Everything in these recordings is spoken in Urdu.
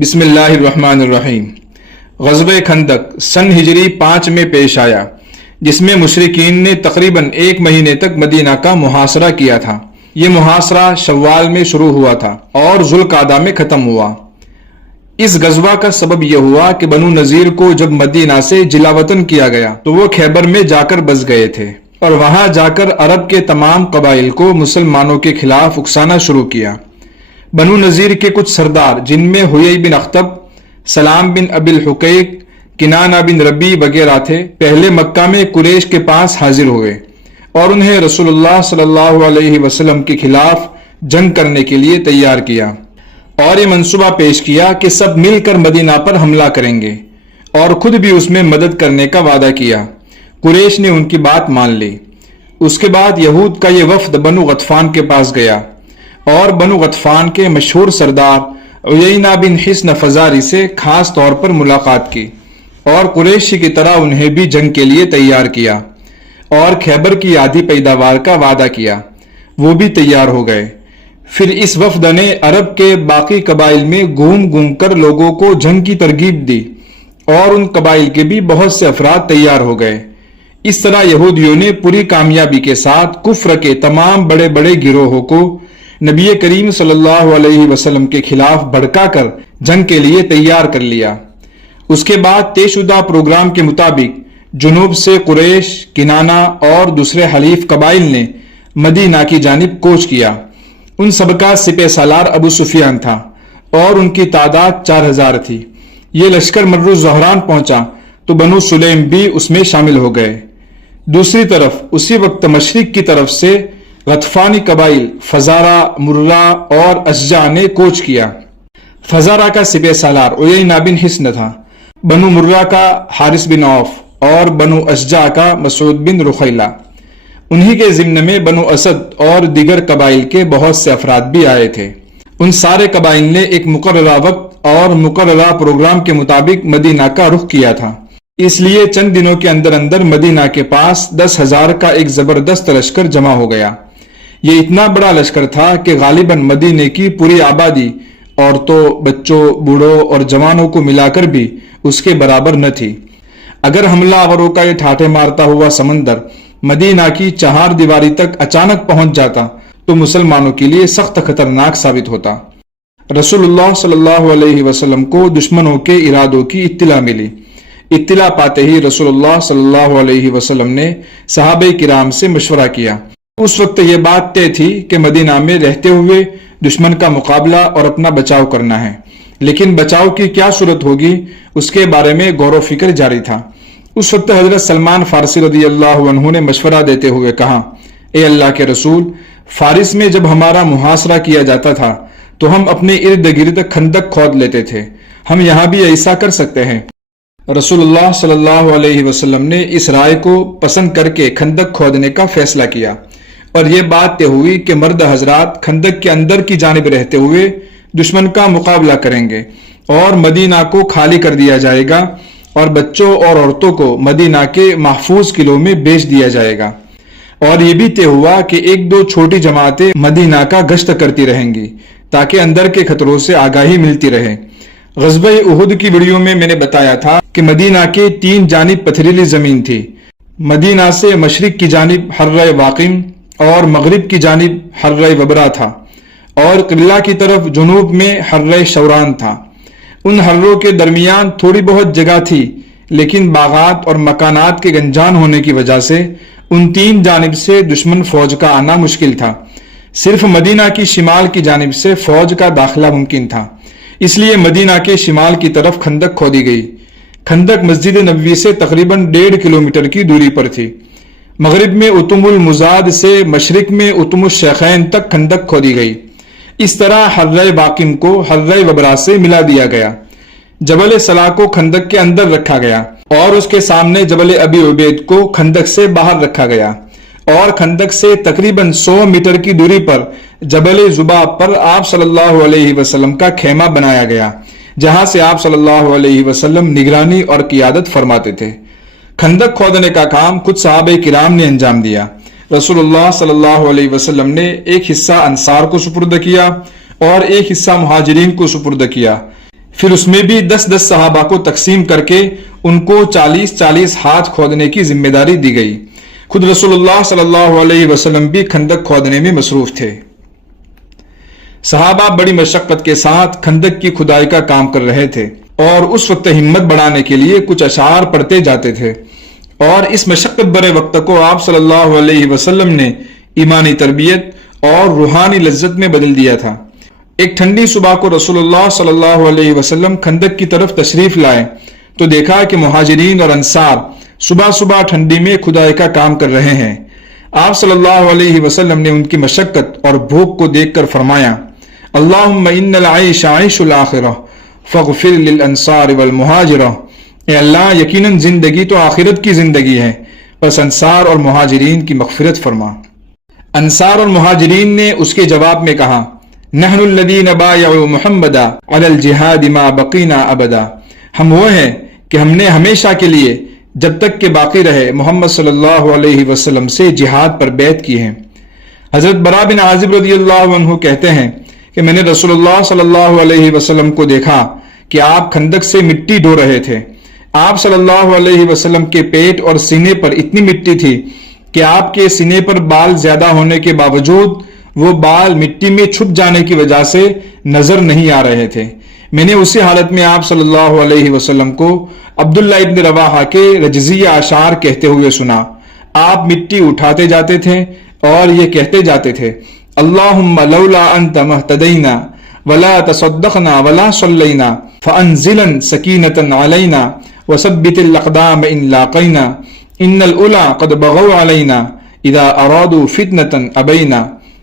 بسم اللہ الرحمن الرحیم۔ غزوہ خندق سن ہجری 5 میں پیش آیا، جس میں مشرکین نے تقریباً 1 مہینے تک مدینہ کا محاصرہ کیا تھا۔ یہ محاصرہ شوال میں شروع ہوا تھا اور ذوالقعدہ میں ختم ہوا۔ اس غزوہ کا سبب یہ ہوا کہ بنو نذیر کو جب مدینہ سے جلا وطن کیا گیا تو وہ خیبر میں جا کر بس گئے تھے اور وہاں جا کر عرب کے تمام قبائل کو مسلمانوں کے خلاف اکسانا شروع کیا۔ بنو نذیر کے کچھ سردار جن میں حیی بن اخطب، سلام بن ابی الحقیق، کنانہ بن ربی وغیرہ تھے، پہلے مکہ میں قریش کے پاس حاضر ہوئے اور انہیں رسول اللہ صلی اللہ علیہ وسلم کے خلاف جنگ کرنے کے لیے تیار کیا اور یہ منصوبہ پیش کیا کہ سب مل کر مدینہ پر حملہ کریں گے اور خود بھی اس میں مدد کرنے کا وعدہ کیا۔ قریش نے ان کی بات مان لی۔ اس کے بعد یہود کا یہ وفد بنو غطفان کے پاس گیا اور بنو غطفان کے مشہور سردار عیینہ بن حصن فزاری سے خاص طور پر ملاقات کی اور قریشی کی طرح انہیں بھی جنگ کے لیے تیار کیا اور خیبر کی آدھی پیداوار کا وعدہ کیا۔ وہ بھی تیار ہو گئے۔ پھر اس وفد نے عرب کے باقی قبائل میں گھوم کر لوگوں کو جنگ کی ترغیب دی اور ان قبائل کے بھی بہت سے افراد تیار ہو گئے۔ اس طرح یہودیوں نے پوری کامیابی کے ساتھ کفر کے تمام بڑے بڑے گروہوں کو نبی کریم صلی اللہ علیہ وسلم کے خلاف بھڑکا کر جنگ کے لیے تیار کر لیا۔ اس کے بعد طے شدہ پروگرام کے مطابق جنوب سے قریش، کنانہ اور دوسرے حلیف قبائل نے مدینہ کی جانب کوچ کیا۔ ان سب کا سپہ سالار ابو سفیان تھا اور ان کی تعداد 4000 تھی۔ یہ لشکر مر الزہران پہنچا تو بنو سلیم بھی اس میں شامل ہو گئے۔ دوسری طرف اسی وقت مشرق کی طرف سے غطفانی قبائل فزارہ، مرہ اور اشجع نے کوچ کیا۔ فزارہ کا سپہ سالار عیینہ بن حصن تھا، بنو مرہ کا حارث بن عوف اور بنو اشجع کا مسعود بن رخیلہ۔ انہی کے ضمن میں بنو اسد اور دیگر قبائل کے بہت سے افراد بھی آئے تھے۔ ان سارے قبائل نے ایک مقررہ وقت اور مقررہ پروگرام کے مطابق مدینہ کا رخ کیا تھا، اس لیے چند دنوں کے اندر اندر مدینہ کے پاس 10,000 کا ایک زبردست لشکر جمع ہو گیا۔ یہ اتنا بڑا لشکر تھا کہ غالباً مدینے کی پوری آبادی عورتوں، بچوں، بوڑھوں اور جوانوں کو ملا کر بھی اس کے برابر نہ تھی۔ اگر حملہ آوروں کا یہ ٹھاٹھے مارتا ہوا سمندر مدینہ کی 4 دیواری تک اچانک پہنچ جاتا تو مسلمانوں کے لیے سخت خطرناک ثابت ہوتا۔ رسول اللہ صلی اللہ علیہ وسلم کو دشمنوں کے ارادوں کی اطلاع ملی۔ اطلاع پاتے ہی رسول اللہ صلی اللہ علیہ وسلم نے صحابہ کرام سے مشورہ کیا۔ اس وقت یہ بات طے تھی کہ مدینہ میں رہتے ہوئے دشمن کا مقابلہ اور اپنا بچاؤ کرنا ہے، لیکن بچاؤ کی کیا صورت ہوگی اس کے بارے میں غور و فکر جاری تھا۔ اس وقت حضرت سلمان فارسی رضی اللہ عنہ نے مشورہ دیتے ہوئے کہا، اے اللہ کے رسول، فارس میں جب ہمارا محاصرہ کیا جاتا تھا تو ہم اپنے ارد گرد خندق کھود لیتے تھے، ہم یہاں بھی ایسا کر سکتے ہیں۔ رسول اللہ صلی اللہ علیہ وسلم نے اس رائے کو پسند کر کے خندق کھودنے کا فیصلہ کیا اور یہ بات طے ہوئی کہ مرد حضرات خندق کے اندر کی جانب رہتے ہوئے دشمن کا مقابلہ کریں گے اور مدینہ کو خالی کر دیا جائے گا اور بچوں اور عورتوں کو مدینہ کے محفوظ قلعوں میں بیچ دیا جائے گا۔ اور یہ بھی طے ہوا کہ 1-2 چھوٹی جماعتیں مدینہ کا گشت کرتی رہیں گی تاکہ اندر کے خطروں سے آگاہی ملتی رہے۔ غزوہ احد کی ویڈیو میں نے بتایا تھا کہ مدینہ کے 3 جانب پتھریلی زمین تھی۔ مدینہ سے مشرق کی جانب حرہ واقم اور مغرب کی جانب حرہ وبرا تھا اور قلعہ کی طرف جنوب میں حرہ شوران تھا۔ ان حروں کے درمیان تھوڑی بہت جگہ تھی، لیکن باغات اور مکانات کے گنجان ہونے کی وجہ سے ان 3 جانب سے دشمن فوج کا آنا مشکل تھا۔ صرف مدینہ کی شمال کی جانب سے فوج کا داخلہ ممکن تھا، اس لیے مدینہ کے شمال کی طرف خندق کھودی گئی۔ خندق مسجد نبوی سے تقریباً 1.5 کلومیٹر کی دوری پر تھی۔ مغرب میں اتم المزاد سے مشرق میں اتم الشیخین تک خندق کھودی گئی۔ اس طرح حرہ واقم کو حرہ وبرا سے ملا دیا گیا۔ جبل صلاح کو خندق کے اندر رکھا گیا اور اس کے سامنے جبل ابی عبید کو خندق سے باہر رکھا گیا اور خندق سے تقریباً 100 میٹر کی دوری پر جبل زباب پر آپ صلی اللہ علیہ وسلم کا خیمہ بنایا گیا، جہاں سے آپ صلی اللہ علیہ وسلم نگرانی اور قیادت فرماتے تھے۔ خندق کھودنے کا کام خود صحابہ کرام نے انجام دیا۔ رسول اللہ صلی اللہ علیہ وسلم نے ایک حصہ انصار کو سپرد کیا اور ایک حصہ مہاجرین کو سپرد کیا۔ پھر اس میں بھی 10-10 صحابہ کو تقسیم کر کے ان کو 40-40 ہاتھ کھودنے کی ذمہ داری دی گئی۔ خود رسول اللہ صلی اللہ علیہ وسلم بھی خندق کھودنے میں مصروف تھے۔ صحابہ بڑی مشقت کے ساتھ خندق کی کھدائی کا کام کر رہے تھے اور اس وقت ہمت بڑھانے کے لیے کچھ اشعار پڑھتے جاتے تھے، اور اس مشقت برے وقت کو آپ صلی اللہ علیہ وسلم نے ایمانی تربیت اور روحانی لذت میں بدل دیا تھا۔ ایک ٹھنڈی صبح کو رسول اللہ صلی اللہ علیہ وسلم خندق کی طرف تشریف لائے تو دیکھا کہ مہاجرین اور انصار صبح صبح ٹھنڈی میں کھدائی کا کام کر رہے ہیں۔ آپ صلی اللہ علیہ وسلم نے ان کی مشقت اور بھوک کو دیکھ کر فرمایا، اللہم ان العیش عیش الآخرہ فاغفر للانصار والمہاجرہ، اے اللہ یقیناً زندگی تو آخرت کی زندگی ہے، بس انصار اور مہاجرین کی مغفرت فرما۔ انصار اور مہاجرین نے اس کے جواب میں کہا، نحن الذین بایعوا محمدا علی الجہاد ما بقینا ابدا، ہم وہ ہیں کہ ہم نے ہمیشہ کے لیے جب تک کہ باقی رہے محمد صلی اللہ علیہ وسلم سے جہاد پر بیعت کی ہے۔ حضرت برا بن عازب رضی اللہ عنہ کہتے ہیں کہ میں نے رسول اللہ صلی اللہ علیہ وسلم کو دیکھا کہ آپ خندق سے مٹی ڈھو رہے تھے۔ آپ صلی اللہ علیہ وسلم کے پیٹ اور سینے پر اتنی مٹی تھی کہ آپ کے سینے پر بال زیادہ ہونے کے باوجود وہ بال مٹی میں چھپ جانے کی وجہ سے نظر نہیں آ رہے تھے۔ میں نے اسی حالت میں آپ صلی اللہ علیہ وسلم کو عبداللہ ابن رواحہ کے رجزیہ اشعار کہتے ہوئے سنا۔ آپ مٹی اٹھاتے جاتے تھے اور یہ کہتے جاتے تھے، اللہم لولا انت مہتدینا ولا تصدقنا ولا صلینا فانزلا سکینة علینا وثبت الاقدام ان لاقینا ان الاولی قد بغوا علینا اذا ارادوا فتنة ابینا۔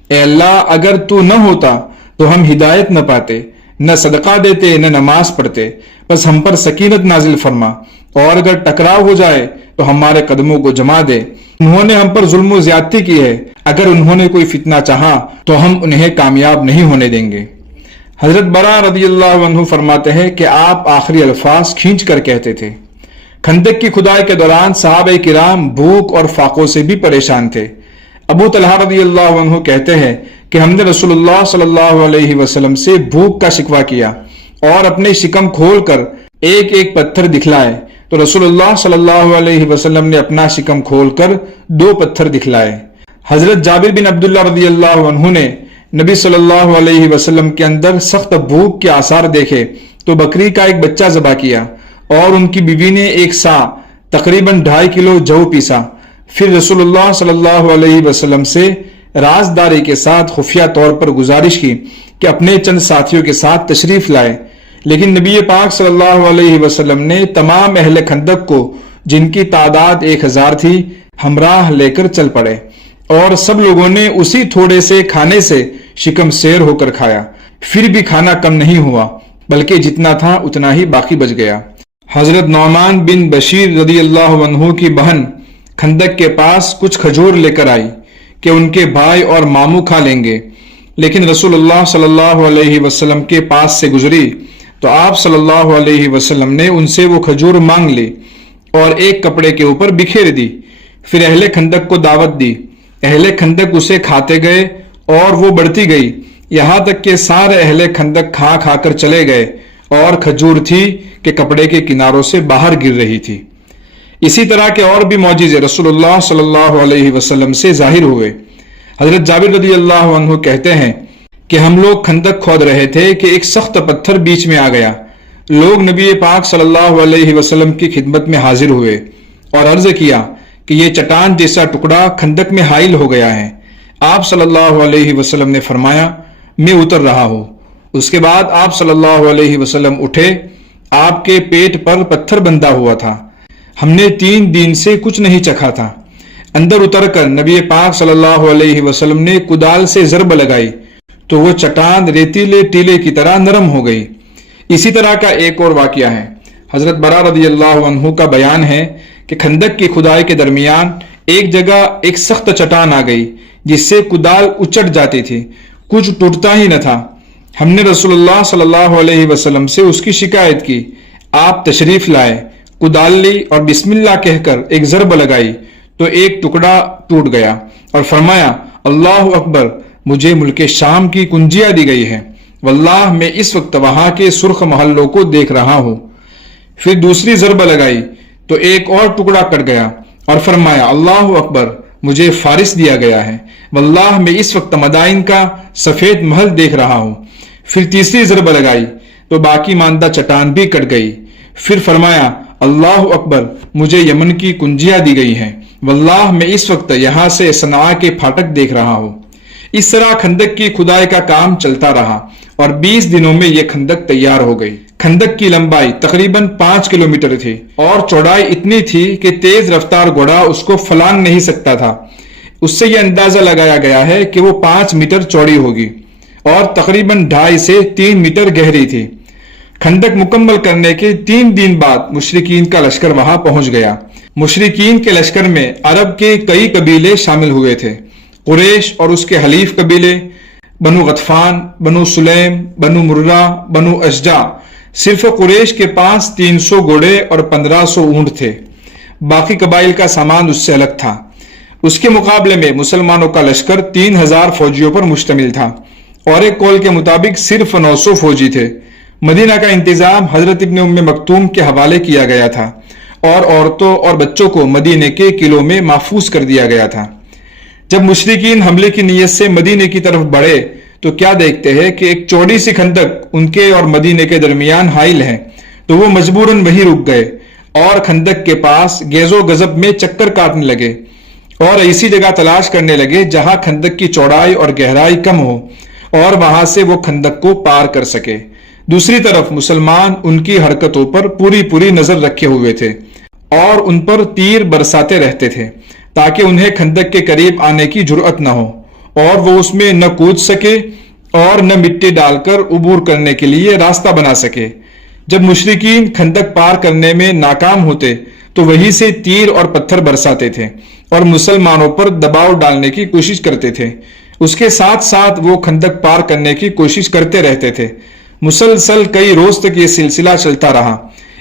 اے اللہ اگر تو نہ ہوتا تو ہم ہدایت نہ پاتے، نہ صدقہ دیتے، نہ نماز پڑھتے، بس ہم پر سکینت نازل فرما، اور اگر ٹکراؤ ہو جائے تو ہمارے قدموں کو جما دے۔ انہوں نے ہم پر ظلم و زیادتی کی ہے، اگر انہوں نے کوئی فتنہ چاہا تو ہم انہیں کامیاب نہیں ہونے دیں گے۔ حضرت برا رضی اللہ عنہ فرماتے ہیں کہ آپ آخری الفاظ کھینچ کر کہتے تھے۔ خندق کی کھدائی کے دوران صحابہ کرام بھوک اور فاقوں سے بھی پریشان تھے۔ ابو طلحہ رضی اللہ عنہ کہتے ہیں کہ ہم نے رسول اللہ صلی اللہ علیہ وسلم سے بھوک کا شکوہ کیا اور اپنے شکم کھول کر ایک ایک پتھر دکھلائے تو رسول اللہ صلی اللہ علیہ وسلم نے اپنا شکم کھول کر 2 پتھر دکھلائے۔ حضرت جابر بن عبداللہ رضی اللہ عنہ نے نبی صلی اللہ علیہ وسلم کے اندر سخت بھوک کے آثار دیکھے تو بکری کا ایک بچہ ذبح کیا اور ان کی بیوی نے ایک سا تقریباً 2.5 کلو جو پیسا۔ پھر رسول اللہ صلی اللہ علیہ وسلم سے رازداری کے ساتھ خفیہ طور پر گزارش کی کہ اپنے چند ساتھیوں کے ساتھ تشریف لائے، لیکن نبی پاک صلی اللہ علیہ وسلم نے تمام اہل خندق کو، جن کی تعداد 1000 تھی، ہمراہ لے کر چل پڑے، اور سب لوگوں نے اسی تھوڑے سے کھانے سے شکم سیر ہو کر کھایا۔ پھر بھی کھانا کم نہیں ہوا، بلکہ جتنا تھا اتنا ہی باقی بچ گیا۔ حضرت نعمان بن بشیر رضی اللہ عنہ کی بہن خندق کے پاس کچھ کھجور لے کر آئی کہ ان کے بھائی اور ماموں کھا لیں گے، لیکن رسول اللہ صلی اللہ علیہ وسلم کے پاس سے گزری تو آپ صلی اللہ علیہ وسلم نے ان سے وہ کھجور مانگ لی اور ایک کپڑے کے اوپر بکھیر دی۔ پھر اہل خندق کو دعوت دی، اہل خندق اسے کھاتے گئے اور وہ بڑھتی گئی، یہاں تک کہ سارے اہل خندق کھا کھا کر چلے گئے اور کھجور تھی کہ کپڑے کے کناروں سے باہر گر رہی تھی۔ اسی طرح کے اور بھی معجزے رسول اللہ صلی اللہ علیہ وسلم سے ظاہر ہوئے۔ حضرت جابر رضی اللہ عنہ کہتے ہیں کہ ہم لوگ خندق کھود رہے تھے کہ ایک سخت پتھر بیچ میں آ گیا۔ لوگ نبی پاک صلی اللہ علیہ وسلم کی خدمت میں حاضر ہوئے اور عرض کیا کہ یہ چٹان جیسا ٹکڑا خندق میں حائل ہو گیا ہے۔ آپ صلی اللہ علیہ وسلم نے فرمایا، میں اتر رہا ہوں۔ اس کے بعد آپ صلی اللہ علیہ وسلم اٹھے، آپ کے پیٹ پر پتھر بندھا ہوا تھا، ہم نے 3 دن سے کچھ نہیں چکھا تھا۔ اندر اتر کر نبی پاک صلی اللہ علیہ وسلم نے کدال سے ضرب لگائی تو وہ چٹان ریتیلے ٹیلے کی طرح نرم ہو گئی۔ اسی طرح کا ایک اور واقعہ ہے۔ حضرت برا رضی اللہ عنہ کا بیان ہے کہ خندق کی کھدائی کے درمیان ایک جگہ ایک سخت چٹان آ گئی جس سے کدال اچٹ جاتی تھی، کچھ ٹوٹتا ہی نہ تھا۔ ہم نے رسول اللہ صلی اللہ علیہ وسلم سے اس کی شکایت کی، آپ تشریف لائے، کدال لی اور بسم اللہ کہہ کر ایک ضرب لگائی تو ایک ٹکڑا ٹوٹ گیا اور فرمایا، اللہ اکبر، مجھے ملک شام کی کنجیاں دی گئی ہے۔ واللہ میں اس وقت وہاں کے سرخ محلوں کو دیکھ رہا ہوں۔ پھر دوسری ضربہ لگائی تو ایک اور ٹکڑا کٹ گیا اور فرمایا اللہ اکبر، مجھے فارس دیا گیا ہے، واللہ میں اس وقت مدائن کا سفید محل دیکھ رہا ہوں۔ پھر تیسری ضربہ لگائی تو باقی ماندہ چٹان بھی کٹ گئی۔ پھر فرمایا اللہ اکبر، مجھے یمن کی کنجیاں دی گئی ہیں، واللہ میں اس وقت یہاں سے صنعاء کے پھاٹک دیکھ رہا ہوں۔ اس طرح خندق کی کھدائی کا کام چلتا رہا اور 20 دنوں میں یہ خندق تیار ہو گئی۔ خندق کی لمبائی تقریباً 5 کلومیٹر تھی اور چوڑائی اتنی تھی کہ تیز رفتار گھوڑا اس کو پھلانگ نہیں سکتا تھا۔ اس سے یہ اندازہ لگایا گیا ہے کہ وہ 5 میٹر چوڑی ہوگی اور تقریباً 2.5 سے 3 میٹر گہری تھی۔ خندق مکمل کرنے کے 3 دن بعد مشرکین کا لشکر وہاں پہنچ گیا۔ مشرکین کے لشکر میں عرب کے کئی قبیلے شامل ہوئے تھے، قریش اور اس کے حلیف قبیلے، بنو غطفان، بنو سلیم، بنو مرہ، بنو اشجع۔ صرف قریش کے پاس 300 گھوڑے اور 1500 اونٹ تھے، باقی قبائل کا سامان اس سے الگ تھا۔ اس کے مقابلے میں مسلمانوں کا لشکر 3000 فوجیوں پر مشتمل تھا اور ایک قول کے مطابق صرف 900 فوجی تھے۔ مدینہ کا انتظام حضرت ابن ام مکتوم کے حوالے کیا گیا تھا اور عورتوں اور بچوں کو مدینے کے قلعوں میں محفوظ کر دیا گیا تھا۔ جب مشرکین حملے کی نیت سے مدینے کی طرف بڑھے تو کیا دیکھتے ہیں کہ ایک چوڑی سی خندق ان کے اور مدینے کے درمیان حائل ہے، تو وہ مجبوراً وہیں رک گئے اور خندق کے پاس گیز و غضب میں چکر کاٹنے لگے اور ایسی جگہ تلاش کرنے لگے جہاں خندق کی چوڑائی اور گہرائی کم ہو اور وہاں سے وہ خندق کو پار کر سکے۔ دوسری طرف مسلمان ان کی حرکتوں پر پوری نظر رکھے ہوئے تھے اور ان پر تیر برساتے رہتے تھے تاکہ انہیں خندق کے قریب آنے کی جرأت نہ ہو اور وہ اس میں نہ کود سکے اور نہ مٹی ڈال کر عبور کرنے کے لیے راستہ بنا سکے۔ جب مشرکین خندق پار کرنے میں ناکام ہوتے تو وہیں سے تیر اور پتھر برساتے تھے اور مسلمانوں پر دباؤ ڈالنے کی کوشش کرتے تھے۔ اس کے ساتھ ساتھ وہ خندق پار کرنے کی کوشش کرتے رہتے تھے۔ مسلسل کئی روز تک یہ سلسلہ چلتا رہا۔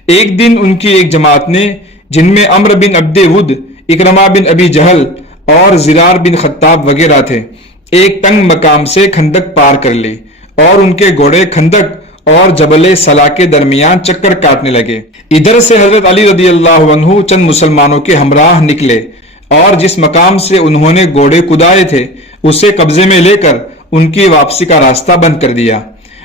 ایک دن ان کی ایک جماعت نے، جن میں عمرو بن عبد ود، اکرمہ بن ابی جہل اور زرار بن خطاب وغیرہ تھے، ایک تنگ مقام سے خندق پار کر لی اور ان کے گھوڑے خندق اور جبل سلا کے درمیان چکر کاٹنے لگے۔ ادھر سے حضرت علی رضی اللہ عنہ چند مسلمانوں کے ہمراہ نکلے اور جس مقام سے انہوں نے گھوڑے کدائے تھے اسے قبضے میں لے کر ان کی واپسی کا راستہ بند کر دیا۔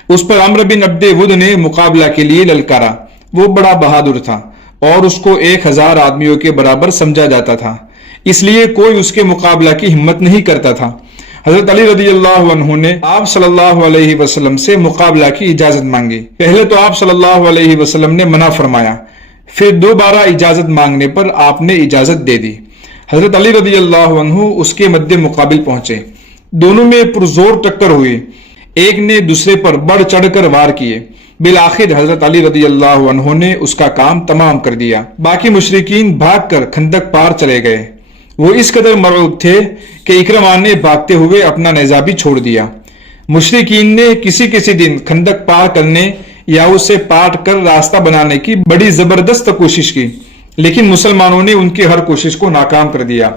اس پر عمرو بن عبد ود نے مقابلہ کے لیے للکارا۔ وہ بڑا بہادر تھا اور اس کو 1000 آدمیوں کے برابر سمجھا جاتا تھا، اس لیے کوئی اس کے مقابلہ کی ہمت نہیں کرتا تھا۔ حضرت علی رضی اللہ عنہ نے آپ صلی اللہ علیہ وسلم سے مقابلہ کی اجازت مانگی۔ پہلے تو آپ صلی اللہ علیہ وسلم نے منع فرمایا، پھر دوبارہ اجازت مانگنے پر آپ نے اجازت دے دی۔ حضرت علی رضی اللہ عنہ اس کے مد مقابل پہنچے، دونوں میں پرزور ٹکر ہوئی، ایک نے دوسرے پر بڑھ چڑھ کر وار کیے۔ بالآخر حضرت علی رضی اللہ عنہ نے اس کا کام تمام کر دیا۔ باقی مشرکین بھاگ کر خندق پار چلے گئے۔ وہ اس قدر مرعوب تھے کہ اکرمہ نے بھاگتے ہوئے اپنا نیزہ بھی چھوڑ دیا۔ مشرکین نے کسی دن خندق پار کرنے یا اسے پاٹ کر راستہ بنانے کی بڑی زبردست کوشش کی، لیکن مسلمانوں نے ان کی ہر کوشش کو ناکام کر دیا۔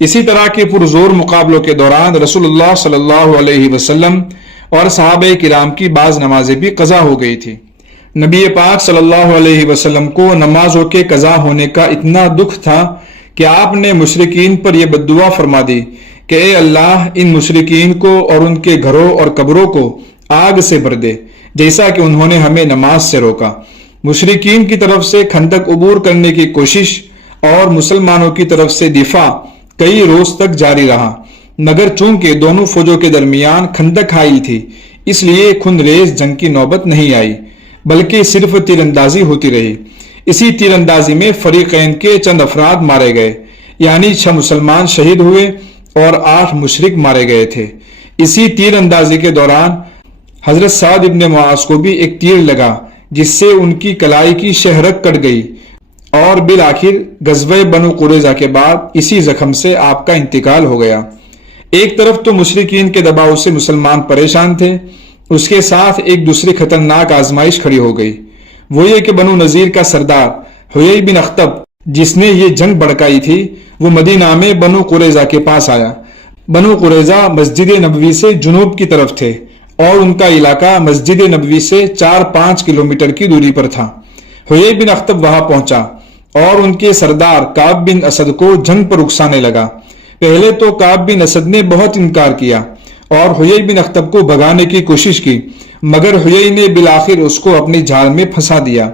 اسی طرح کے پرزور مقابلوں کے دوران رسول اللہ صلی اللہ علیہ وسلم اور صحابہ کرام کی بعض نمازیں بھی قضا ہو گئی تھی۔ نبی پاک صلی اللہ علیہ وسلم کو نمازوں کے قضا ہونے کا اتنا دکھ تھا کہ آپ نے مشرکین پر یہ بددعا فرما دی کہ اے اللہ، ان مشرکین کو اور ان کے گھروں اور قبروں کو آگ سے بھر دے، جیسا کہ انہوں نے ہمیں نماز سے روکا۔ مشرکین کی طرف سے خندق عبور کرنے کی کوشش اور مسلمانوں کی طرف سے دفاع کئی روز تک جاری رہا، مگر چونکہ دونوں فوجوں کے درمیان خندق حائل تھی، اس لیے خونریز جنگ کی نوبت نہیں آئی، بلکہ صرف تیر اندازی ہوتی رہی۔ اسی تیر اندازی میں فریقین کے چند افراد مارے گئے، یعنی 6 مسلمان شہید ہوئے اور 8 مشرک مارے گئے تھے۔ اسی تیر اندازی کے دوران حضرت سعد ابن معاذ کو بھی ایک تیر لگا جس سے ان کی کلائی کی شہرک کٹ گئی اور بالآخر غزوہ بنو قریظہ کے بعد اسی زخم سے آپ کا انتقال ہو گیا۔ ایک طرف تو مشرکین کے دباؤ سے مسلمان پریشان تھے، اس کے ساتھ ایک دوسری خطرناک آزمائش کھڑی ہو گئی، وہ یہ کہ بنو نذیر کا سردار حیی بن اخطب جس نے یہ جنگ بڑھکائی تھی، وہ مدینہ میں بنو قریظہ کے پاس آیا۔ بنو قریظہ مسجد نبوی سے جنوب کی طرف تھے اور ان کا علاقہ مسجد نبوی سے 4-5 کلومیٹر کی دوری پر تھا۔ حیی بن اخطب وہاں پہنچا اور ان کے سردار کعب بن اسد کو جنگ پر اکسانے لگا۔ پہلے تو کعب بن اسد نے بہت انکار کیا اور حیی بن اخطب کو بھگانے کی کوشش کی، مگر حیی نے بالآخر اس کو اپنی جال میں پھنسا دیا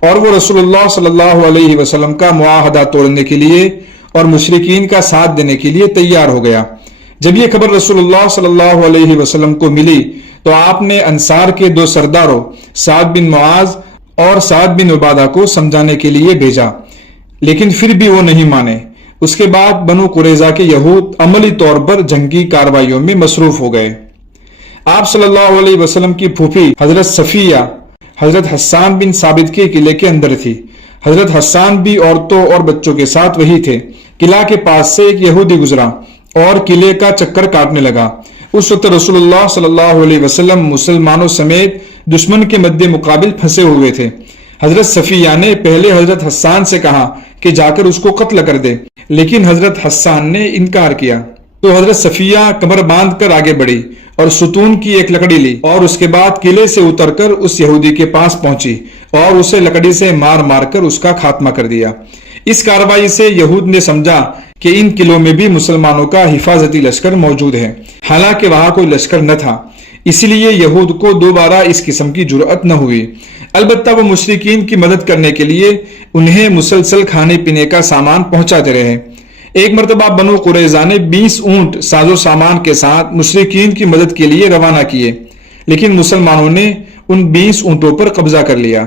اور وہ رسول اللہ صلی اللہ علیہ وسلم کا معاہدہ توڑنے کے لیے اور مشرکین کا ساتھ دینے کے لیے تیار ہو گیا۔ جب یہ خبر رسول اللہ صلی اللہ علیہ وسلم کو ملی تو آپ نے انصار کے 2 سرداروں سعد بن معاذ اور سعد بن عبادہ کو سمجھانے کے لیے بھیجا، لیکن پھر بھی وہ نہیں مانے۔ اس کے بعد بنو قریظہ کے یہود عملی طور پر جنگی کارروائیوں میں مصروف ہو گئے۔ آپ صلی اللہ علیہ وسلم کی پھوپھی حضرت صفیہ حضرت حسان بن ثابت کے قلعے کے اندر تھی۔ حضرت حسان بھی عورتوں اور بچوں کے ساتھ وہی تھے۔ قلعہ کے پاس سے ایک یہودی گزرا اور قلعے کا چکر کاٹنے لگا۔ اس وقت رسول اللہ صلی اللہ علیہ وسلم مسلمانوں سمیت دشمن کے مد مقابل پھنسے ہوئے تھے۔ حضرت صفیہ نے پہلے حضرت حسان سے کہا کہ جا کر اس کو قتل کر دے، لیکن حضرت حسان نے انکار کیا۔ تو حضرت صفیہ کمر باندھ کر آگے بڑھی اور ستون کی ایک لکڑی لی اور اس کے بعد قلعے سے اتر کر اس یہودی کے پاس پہنچی اور اسے لکڑی سے مار مار کر اس کا خاتمہ کر دیا۔ اس کارروائی سے یہود نے سمجھا کہ ان قلعوں میں بھی مسلمانوں کا حفاظتی لشکر موجود ہے، حالانکہ وہاں کوئی لشکر نہ تھا، اسی لیے یہود کو دوبارہ اس قسم کی جرأت نہ ہوئی۔ البتہ وہ مشرکین کی مدد کرنے کے لیے انہیں مسلسل کھانے پینے کا سامان پہنچاتے رہے۔ ایک مرتبہ بنو قریظہ نے 20 اونٹ ساز و سامان کے ساتھ مشرکین کی مدد کے لیے روانہ کیے، لیکن مسلمانوں نے ان 20 اونٹوں پر قبضہ کر لیا۔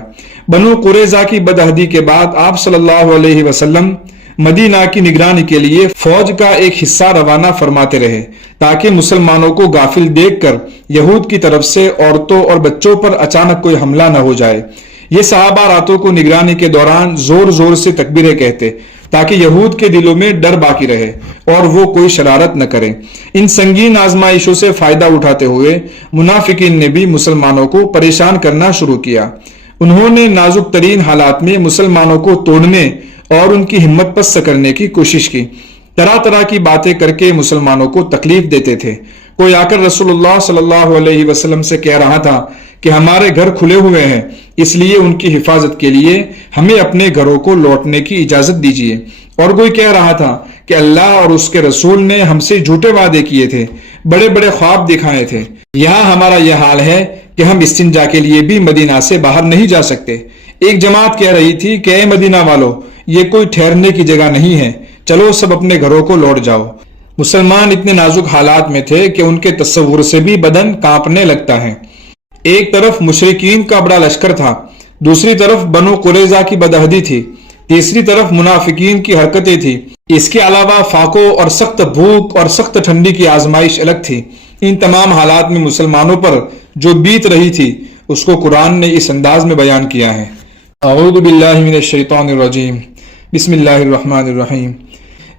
بنو قریظہ کی بدعہدی کے بعد آپ صلی اللہ علیہ وسلم مدینہ کی نگرانی کے لیے فوج کا ایک حصہ روانہ فرماتے رہے تاکہ مسلمانوں کو غافل دیکھ کر یہود کی طرف سے عورتوں اور بچوں پر اچانک کوئی حملہ نہ ہو جائے۔ یہ صحابہ راتوں کو نگرانی کے دوران زور زور سے تکبیریں کہتے تاکہ یہود کے دلوں میں ڈر باقی رہے اور وہ کوئی شرارت نہ کریں۔ ان سنگین آزمائشوں سے فائدہ اٹھاتے ہوئے منافقین نے بھی مسلمانوں کو پریشان کرنا شروع کیا۔ انہوں نے نازک ترین حالات میں مسلمانوں کو توڑنے اور ان کی ہمت پست کرنے کی کوشش کی۔ طرح طرح کی باتیں کر کے مسلمانوں کو تکلیف دیتے تھے۔ کوئی آ کر رسول اللہ صلی اللہ علیہ وسلم سے کہہ رہا تھا کہ ہمارے گھر کھلے ہوئے ہیں، اس لیے ان کی حفاظت کے لیے ہمیں اپنے گھروں کو لوٹنے کی اجازت دیجیے۔ اور کوئی کہہ رہا تھا کہ اللہ اور اس کے رسول نے ہم سے جھوٹے وعدے کیے تھے، بڑے بڑے خواب دکھائے تھے۔ یہاں ہمارا یہ حال ہے کہ ہم استنجا کے لیے بھی مدینہ سے باہر نہیں جا سکتے۔ ایک جماعت کہہ رہی تھی کہ اے مدینہ والو، یہ کوئی ٹھہرنے کی جگہ نہیں ہے، چلو سب اپنے گھروں کو لوٹ جاؤ۔ مسلمان اتنے نازک حالات میں تھے کہ ان کے تصور سے بھی بدن کانپنے لگتا ہے۔ ایک طرف مشرکین کا بڑا لشکر تھا، دوسری طرف بنو قریظہ کی بدعہدی تھی، تیسری طرف منافقین کی حرکتیں تھی۔ اس کے علاوہ فاقوں اور سخت بھوک اور سخت ٹھنڈی کی آزمائش الگ تھی۔ ان تمام حالات میں مسلمانوں پر جو بیت رہی تھی اس کو قرآن نے اس انداز میں بیان کیا ہے۔ اعوذ باللہ من الشیطان الرجیم، بسم اللہ الرحمن الرحیم۔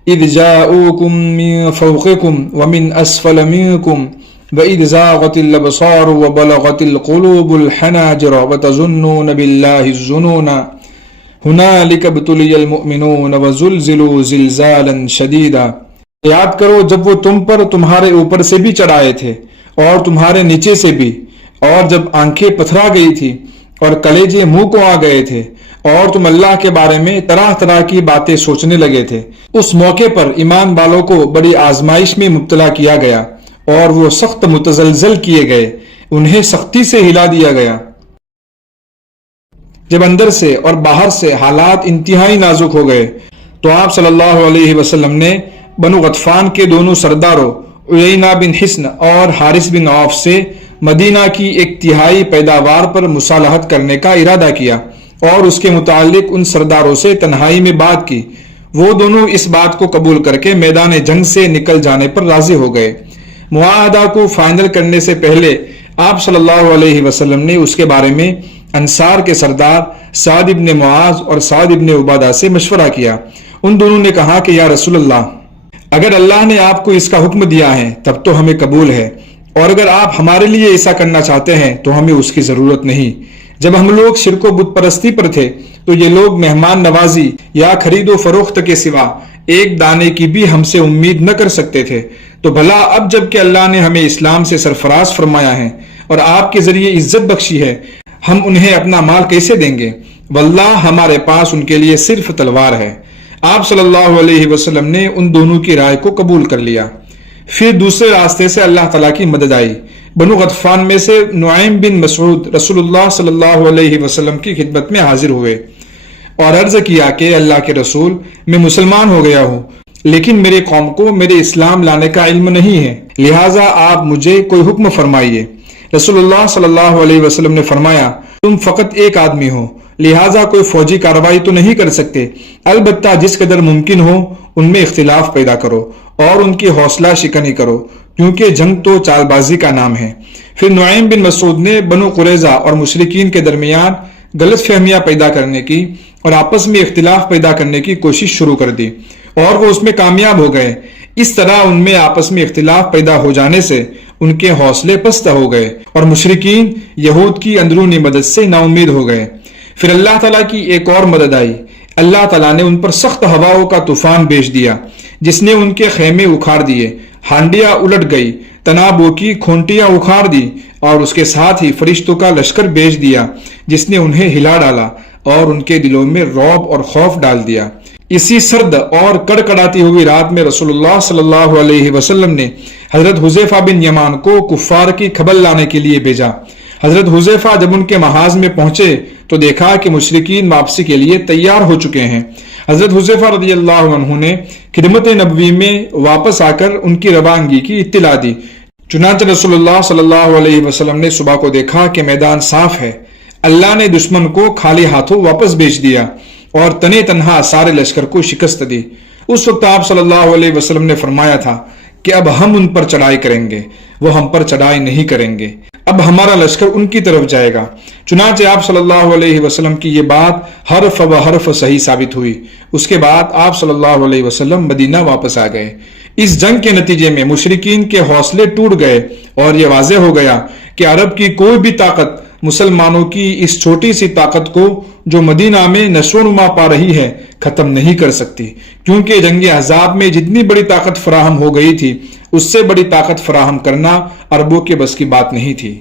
اذ جاءوکم من فوقکم ومن اسفل منکم وَإِذْ زَاغَتِ الْأَبْصَارُ وَبَلَغَتِ الْقُلُوبُ الْحَنَاجِرَ وَتَظُنُّونَ بِاللَّهِ الظُّنُونَ هُنَالِكَ ابْتُلِيَ الْمُؤْمِنُونَ وَزُلْزِلُوا زِلْزَالًا شَدِيدًا۔ یاد کرو جب وہ تم پر تمہارے اوپر سے بھی چڑھائے تھے اور تمہارے نیچے سے بھی، اور جب آنکھیں پتھرا گئی تھی اور کلیجے منہ کو آ گئے تھے اور تم اللہ کے بارے میں طرح طرح کی باتیں سوچنے لگے تھے۔ اس موقع پر ایمان والوں کو بڑی آزمائش میں مبتلا کیا گیا اور وہ سخت متزلزل کیے گئے، انہیں سختی سے ہلا دیا گیا۔ جب اندر سے اور باہر سے حالات انتہائی نازک ہو گئے تو آپ صلی اللہ علیہ وسلم نے بنو غطفان کے دونوں سرداروں عیینہ بن حصن اور حارث بن عوف سے مدینہ کی ایک تہائی پیداوار پر مصالحت کرنے کا ارادہ کیا اور اس کے متعلق ان سرداروں سے تنہائی میں بات کی۔ وہ دونوں اس بات کو قبول کر کے میدان جنگ سے نکل جانے پر راضی ہو گئے۔ معاہدہ کو فائنل کرنے سے پہلے آپ صلی اللہ علیہ وسلم نے اس کے بارے میں انصار کے سردار سعد ابن معاذ اور سعد ابن عبادہ سے مشورہ کیا۔ ان دونوں نے کہا کہ یا رسول اللہ، اگر اللہ نے آپ کو اس کا حکم دیا ہے تب تو ہمیں قبول ہے، اور اگر آپ ہمارے لیے ایسا کرنا چاہتے ہیں تو ہمیں اس کی ضرورت نہیں۔ جب ہم لوگ شرک و بت پرستی پر تھے تو یہ لوگ مہمان نوازی یا خرید و فروخت کے سوا ایک دانے کی بھی ہم سے امید نہ کر سکتے تھے، تو بھلا اب جب کہ اللہ نے ہمیں اسلام سے سرفراز فرمایا ہے اور آپ کے ذریعے عزت بخشی ہے، ہم انہیں اپنا مال کیسے دیں گے؟ واللہ ہمارے پاس ان کے لیے صرف تلوار ہے۔ آپ صلی اللہ علیہ وسلم نے ان دونوں کی رائے کو قبول کر لیا۔ پھر دوسرے راستے سے اللہ تعالیٰ کی مدد آئی۔ بنو غطفان میں سے نعیم بن مسعود رسول اللہ صلی اللہ علیہ وسلم کی خدمت میں حاضر ہوئے اور عرض کیا کہ اللہ کے رسول، میں مسلمان ہو گیا ہوں، لیکن میری قوم کو میرے اسلام لانے کا علم نہیں ہے، لہٰذا آپ مجھے کوئی حکم فرمائیے۔ رسول اللہ صلی اللہ علیہ وسلم نے فرمایا، تم فقط ایک آدمی ہو، لہٰذا کوئی فوجی کارروائی تو نہیں کر سکتے، البتہ جس قدر ممکن ہو ان میں اختلاف پیدا کرو اور ان کی حوصلہ شکنی کرو، کیونکہ جنگ تو چال بازی کا نام ہے۔ پھر نعیم بن مسعود نے بنو قریظہ اور مشرکین کے درمیان غلط فہمیاں پیدا کرنے کی اور آپس میں اختلاف پیدا کرنے کی کوشش شروع کر دی اور وہ اس میں کامیاب ہو گئے۔ اس طرح ان میں آپس میں اختلاف پیدا ہو جانے سے ان کے حوصلے پست ہو گئے اور مشرکین یہود کی اندرونی مدد سے نا امید ہو گئے۔ پھر اللہ تعالیٰ کی ایک اور مدد آئی۔ اللہ تعالیٰ نے ان پر سخت ہواؤں کا طوفان بھیج دیا جس نے ان کے خیمے اکھاڑ دیے، ہانڈیاں الٹ گئی، تنابوں کی کھونٹیاں اکھاڑ دی اور اس کے ساتھ ہی فرشتوں کا لشکر بھیج دیا جس نے انہیں ہلا ڈالا اور ان کے دلوں میں رعب اور خوف ڈال دیا۔ اسی سرد اور کڑکڑاتی ہوئی رات میں رسول اللہ صلی اللہ علیہ وسلم نے حضرت حذیفہ بن یمان کو کفار کی خبر لانے کے لیے بھیجا۔ حضرت حذیفہ جب ان کے محاذ میں پہنچے تو دیکھا کہ مشرکین واپسی کے لیے تیار ہو چکے ہیں۔ حضرت حذیفہ رضی اللہ عنہ نے خدمت نبوی میں واپس آ کر ان کی روانگی کی اطلاع دی۔ چنانچہ رسول اللہ صلی اللہ علیہ وسلم نے صبح کو دیکھا کہ میدان صاف ہے۔ اللہ نے دشمن کو خالی ہاتھوں واپس بھیج دیا اور تنے تنہا سارے لشکر کو شکست دی۔ اس وقت آپ صلی اللہ علیہ وسلم نے فرمایا تھا کہ اب ہم ان پر چڑھائی کریں گے، وہ ہم پر چڑھائی نہیں کریں گے، اب ہمارا لشکر ان کی طرف جائے گا۔ چنانچہ آپ صلی اللہ علیہ وسلم کی یہ بات حرف و حرف صحیح ثابت ہوئی۔ اس کے بعد آپ صلی اللہ علیہ وسلم مدینہ واپس آ گئے۔ اس جنگ کے نتیجے میں مشرکین کے حوصلے ٹوٹ گئے اور یہ واضح ہو گیا کہ عرب کی کوئی بھی طاقت مسلمانوں کی اس چھوٹی سی طاقت کو جو مدینہ میں نشو و نما پا رہی ہے ختم نہیں کر سکتی، کیونکہ جنگ احزاب میں جتنی بڑی طاقت فراہم ہو گئی تھی اس سے بڑی طاقت فراہم کرنا عربوں کے بس کی بات نہیں تھی۔